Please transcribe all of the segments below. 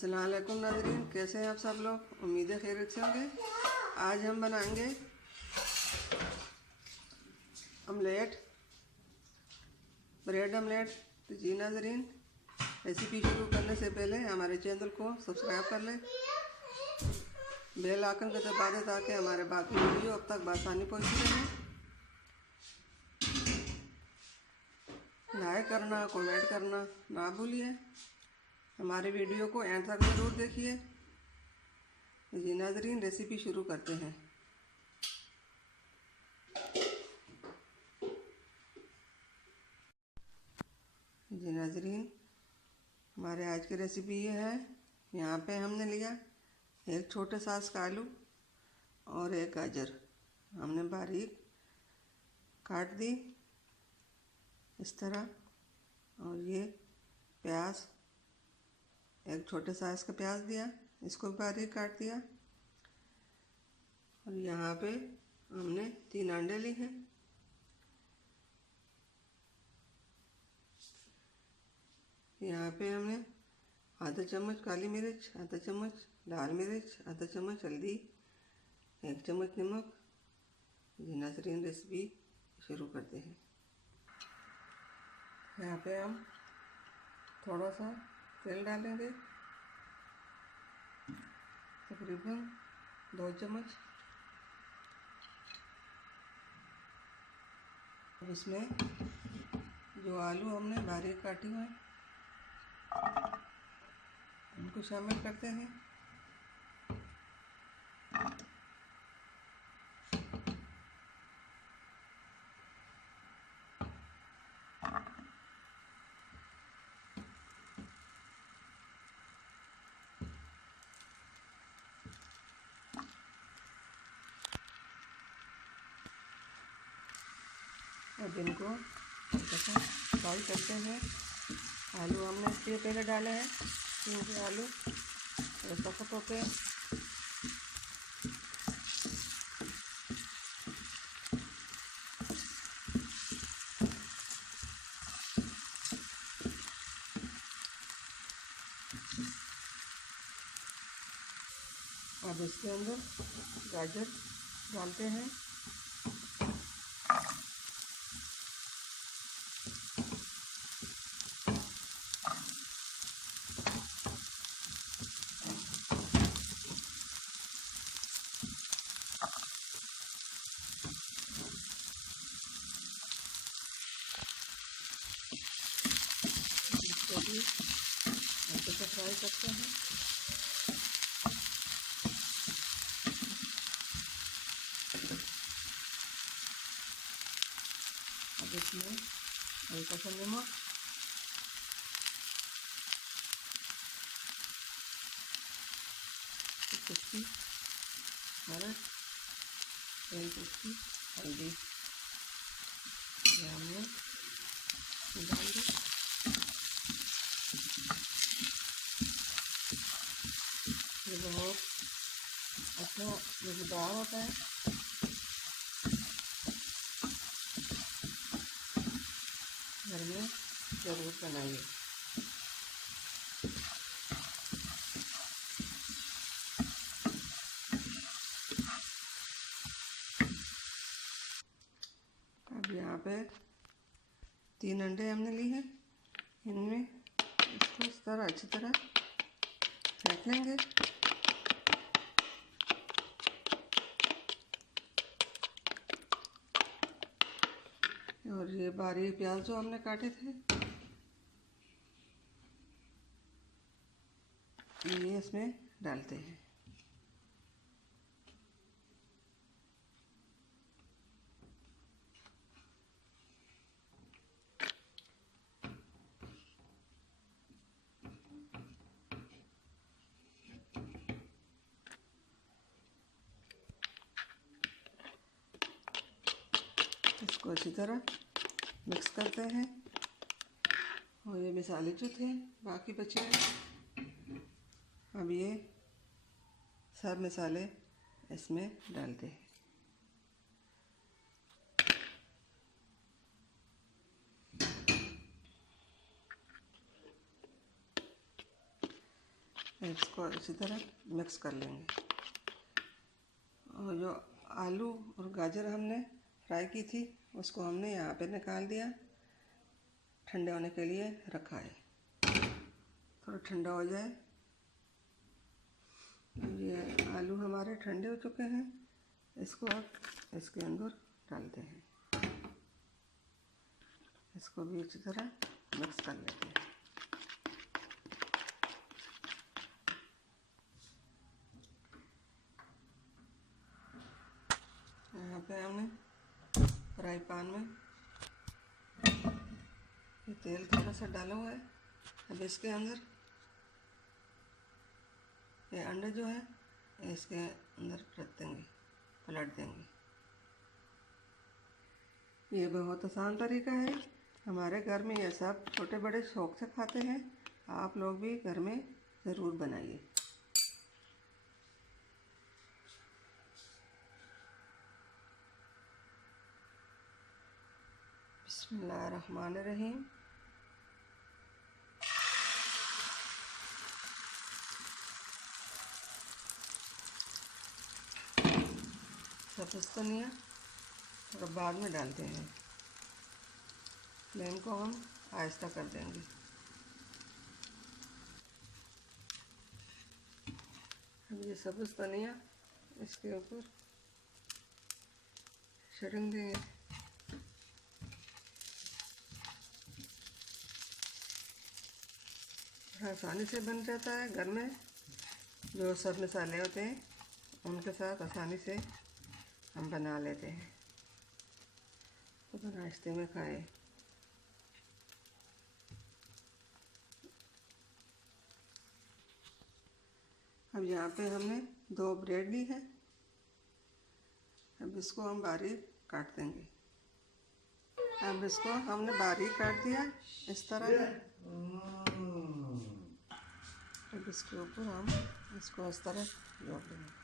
अस्सलाम वालेकुम नाज़रीन, कैसे हैं आप सब लोग। उम्मीद है खैरियत से होंगे। आज हम बनाएंगे ऑमलेट, ब्रेड ऑमलेट। तो जी नाज़रीन, रेसिपी शुरू करने से पहले हमारे चैनल को सब्सक्राइब कर लें, बेल आइकन को दबा दें ताकि हमारे बाकी वीडियो अब तक बआसानी पहुँचती रहे। लाइक करना, कमेंट करना ना भूलिए। हमारे वीडियो को एंड तक ज़रूर देखिए। जी नाज़रीन, रेसिपी शुरू करते हैं। जी नाज़रीन, हमारे आज की रेसिपी ये है। यहाँ पे हमने लिया एक छोटे साइज का आलू और एक गाजर, हमने बारीक काट दी इस तरह। और ये प्याज, एक छोटे साइज का प्याज दिया, इसको बारीक काट दिया। और यहाँ पे हमने 3 अंडे लिए हैं। यहाँ पे हमने आधा चम्मच काली मिर्च, आधा चम्मच लाल मिर्च, आधा चम्मच हल्दी, 1 चम्मच नमक। जी नाज़रीन, रेसिपी शुरू करते हैं। यहाँ पे हम थोड़ा सा तेल डालेंगे, तकरीबन 2 चम्मच। अब इसमें जो आलू हमने बारीक काटी हुए हैं उनको शामिल करते हैं। अब इनको फ्राई करते हैं। आलू हमने इसलिए पहले डाले हैं क्योंकि आलू सख्त होते हैं। अब इसके अंदर गाजर डालते हैं। इसको भी अच्छे से फ्राई करते हैं। अब इसमें हल्का सा नमक, कुछ मिर्च, 1 चुटकी हल्दी हमने डाल दी। ये बहुत अच्छा मज़ेदार होता है। घर में ज़रूर बनाइए। अब यहाँ पे 3 अंडे हमने लिए हैं, इनमें इसको इस तरह अच्छी तरह फेंट लेंगे। और ये बारीक प्याज जो हमने काटे थे ये इसमें डालते हैं। इसको अच्छी तरह मिक्स करते हैं। और ये मसाले जो थे बाकी बचे हैं, अब ये सब मसाले इसमें डालते हैं। इसको इसी तरह मिक्स कर लेंगे। और जो आलू और गाजर हमने फ्राई की थी उसको हमने यहाँ पे निकाल दिया, ठंडे होने के लिए रखा है। थोड़ा ठंडा हो जाए। ये आलू हमारे ठंडे हो चुके हैं, इसको अब इसके अंदर डालते हैं। इसको भी अच्छी तरह मिक्स कर लेते हैं। यहाँ पे हमने फ्राई पैन में ये तेल थोड़ा सा डाला हुआ है। अब इसके अंदर ये अंडा जो है इसके अंदर रख देंगे, पलट देंगे। ये बहुत आसान तरीका है, हमारे घर में ये सब छोटे बड़े शौक से खाते हैं। आप लोग भी घर में ज़रूर बनाइए। बिस्मिल्लाहिर्रहमानिर्रहीम। सब्ज़ धनिया थोड़ा बाद में डालते हैं। फ्लेम को हम आहिस्ता कर देंगे। अब ये सब्ज़ धनिया इसके ऊपर छिड़क देंगे। आसानी से बन जाता है, घर में जो सब मसाले होते हैं उनके साथ आसानी से हम बना लेते हैं, तो नाश्ते में खाएं। अब यहाँ पे हमने 2 ब्रेड ली है। अब इसको हम बारीक काट देंगे। अब इसको हमने बारीक काट दिया इस तरह। अब इसके ऊपर हम इसको इस तरह जोड़ देंगे।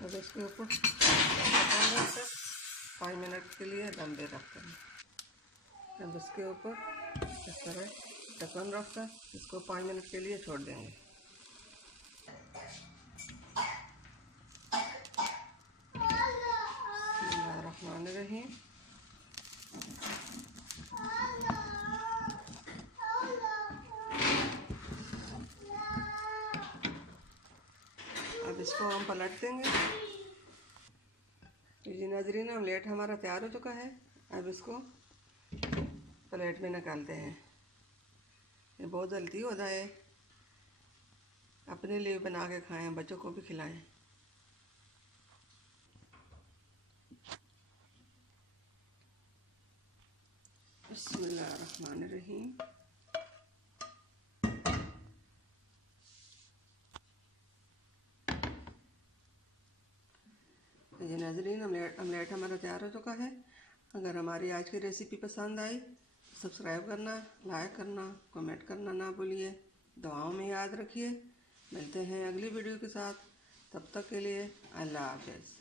अब इसके ऊपर 5 मिनट के लिए दम दे रखते हैं। अब इसके ऊपर इस तरह ढक्कन रखकर इसको 5 मिनट के लिए छोड़ देंगे। बिस्मिल्लाहिर्रहमानिर्रहीम। अब इसको हम पलट देंगे। जी नाज़रीन, ऑमलेट हमारा तैयार हो चुका है। अब इसको प्लेट में निकालते हैं। ये बहुत जल्दी होता है, अपने लिए बना के खाएं, बच्चों को भी खिलाएं। बिस्मिल्लाहिर्रहमानिर्रहीम। ये नाज़रीन, ऑमलेट हमारा तैयार हो चुका है। अगर हमारी आज की रेसिपी पसंद आई तो सब्सक्राइब करना, लाइक करना, कमेंट करना ना भूलिए। दुआओं में याद रखिए। मिलते हैं अगली वीडियो के साथ, तब तक के लिए अल्लाह हाफ़िज़।